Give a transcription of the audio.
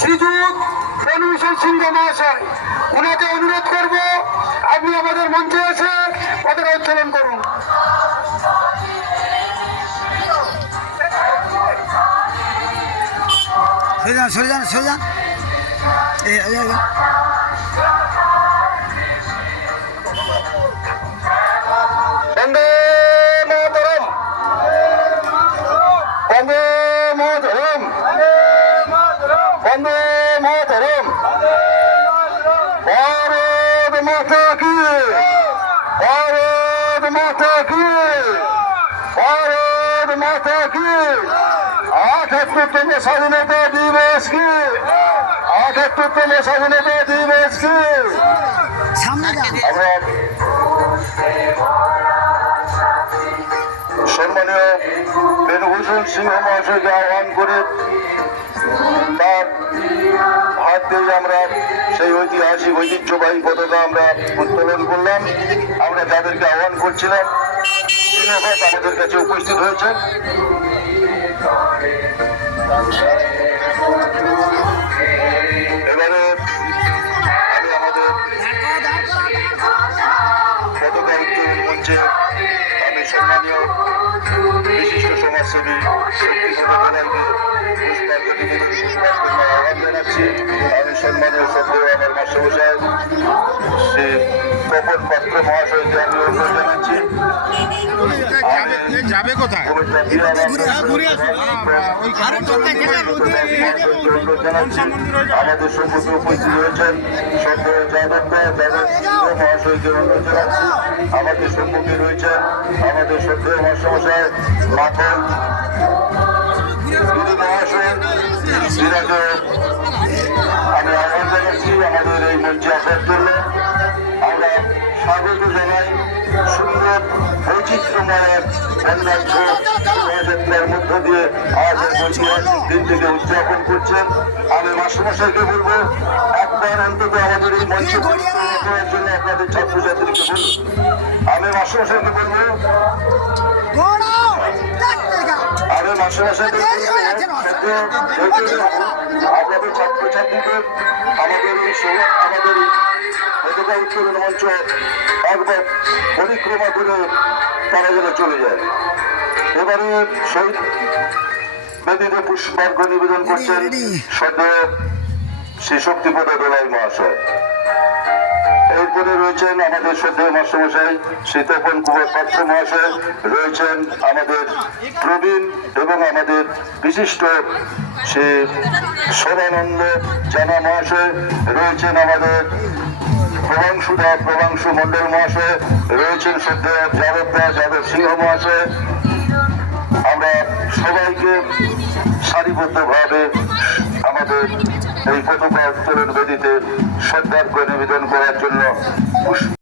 শ্রীযুত ফণীভূষণ সিংহ মহাশয়, ওনাকে অনুরোধ করব আপনি আমাদের মঞ্চে এসে পতাকা উত্তোলন করুন। সরে যান বন্দে মাতরম, বন্দে মাতরম, বন্দে মাতরম। ভারত মাতা কি, ভারত মাতা কি, ভারত মাতা কি। 78তম স্বাধীনতা দিবস কি, 78তম স্বাধীনতা দিবস কি। সামনে যান। আমরা সম্মানীয় ফণীভূষণ সিংহ মহাশয়কে আহ্বান করে তার হাত দিয়ে আমরা সেই ঐতিহাসিক ঐতিহ্যবাহী পতাকা আমরা উত্তোলন করলাম। আমরা যাদেরকে আহ্বান করছিলাম সিংহভাগ আমাদের কাছে উপস্থিত হয়েছে। এবারে আমি আমাদের পতাকা উত্তোলন মঞ্চে আমি সম্মানীয় বিশিষ্ট সমাজসেবী আহ্বান জানাচ্ছি। আমি সম্মানীয় শ্রদ্ধেয় আমার মাস্টারমশাই শ্রী তপন পাত্র মহাশয়কে আমি অনুরোধ জানাচ্ছি। যাবে কোথায়? আমাদের সম্মুখে উপস্থিত রয়েছেন শ্রদ্ধেয় যাদব মহাশয়কে অনুরোধ জানাচ্ছি। আমাদের সম্মুখে রয়েছেন আমাদের শ্রদ্ধেয় মাস্টারমশাই মাখন মহাশয় সিরাজে আমি আহ্বান জানাচ্ছি আমাদের এই মঞ্চে আসার জন্য। আমরা স্বাগত জানাই সুন্দর বৈচিত্র্যময় বর্ণাঢ্য শোভাযাত্রার মধ্য দিয়ে আজ এই ঐতিহাসিক দিনটিকে উদযাপন করছেন। আমি মাস্টারমশাইকে বলবো একবার অন্তত আমাদের এই মঞ্চে করার জন্য আপনাদের ছাত্রছাত্রীকে বলুন। আমি মাস্টারমশাইকে বলবো আমি মাস্টারমশাইকে আপনাদের ছাত্রছাত্রীদের আমাদের এই পতাকা উত্তোলন মঞ্চ একবার পরিক্রমা করে তারা যেন চলে যায়। এবারে শহীদ বেদিতে পুষ্পার্ঘ নিবেদন করছেন শ্রদ্ধেয় শ্রী শক্তিপদ দোলাই মহাশয়। এরপরে রয়েছেন আমাদের শ্রদ্ধেয় মাস্টারমশাই শ্রী তপন কুমার পাত্র মহাশয়, রয়েছেন আমাদের প্রবীণ এবং আমাদের বিশিষ্ট শ্রী সদানন্দ জানা মহাশয়, রয়েছেন আমাদের প্রভাংশু মন্ডল মহাশয়, রয়েছেন শ্রদ্ধেয় যাদব সিংহ মহাশয়। আমরা সবাইকে সারিবদ্ধভাবে আমাদের এই পতাকা উত্তোলন বেদিতে শ্রদ্ধার্ঘ্য নিবেদন করার জন্য